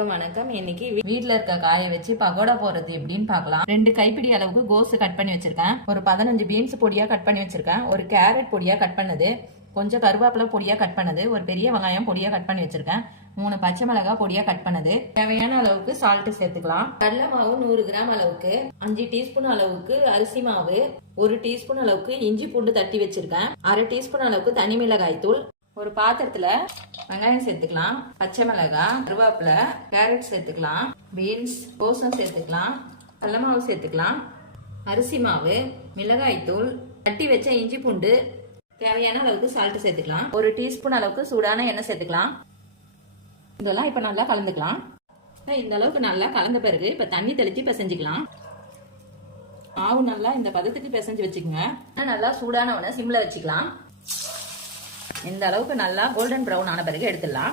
வணக்கம். இன்னைக்கு வீட்ல இருக்க காயை வச்சு பகோடா போறது எப்படின்னு பார்க்கலாம். 2 கைப்பிடி அளவுக்கு கோஸ் கட் பண்ணி வச்சிருக்கேன். ஒரு 15 பீன்ஸ் பொடியா கட் பண்ணி வச்சிருக்கேன். ஒரு கேரட் பொடியா கட் பண்ணது, கொஞ்சம் கருவேப்பிலை பொடியா கட் பண்ணது, ஒரு பெரிய வெங்காயம் பொடியா கட் பண்ணி வச்சிருக்கேன். 3 பச்சை மிளகாய் பொடியா கட் பண்ணது. தேவையான அளவுக்கு சால்ட் சேர்த்துக்கலாம். கடலை மாவு 100 கிராம் அளவுக்கு, 5 டீஸ்பூன் அளவுக்கு அரிசி மாவு, 1 டீஸ்பூன் அளவுக்கு இஞ்சி பூண்டு தட்டி வச்சிருக்கேன். 1/2 டீஸ்பூன் அளவுக்கு தனி மிளகாய் தூள். ஒரு பாத்திரத்துல வெங்காயம் சேர்த்துக்கலாம், பச்சை மிளகாய், கருவேப்பிலை, கேரட் சேர்த்துக்கலாம், பீன்ஸ், கோஸும் சேர்த்துக்கலாம், கடலை மாவு சேர்த்துக்கலாம், அரிசி மாவு, மிளகாய் தூள், தட்டி வச்ச இஞ்சி பூண்டு, தேவையான அளவுக்கு சால்ட் சேர்த்துக்கலாம். 1 டீஸ்பூன் அளவுக்கு சூடான எண்ணெய் சேர்த்துக்கலாம். இதெல்லாம் இப்ப நல்லா கலந்துக்கலாம். இந்த அளவுக்கு நல்லா கலந்த பிறகு இப்ப தண்ணி தெளிச்சு பிசைஞ்சுக்கலாம். மாவு நல்லா இந்த பதத்துக்கு பிசைஞ்சு வச்சுக்கோங்க. நல்லா சூடான உடனே சிம்ல வச்சுக்கலாம். இந்த அளவுக்கு நல்லா கோல்டன் ப்ரௌன் ஆன பிறகு எடுத்துடலாம்.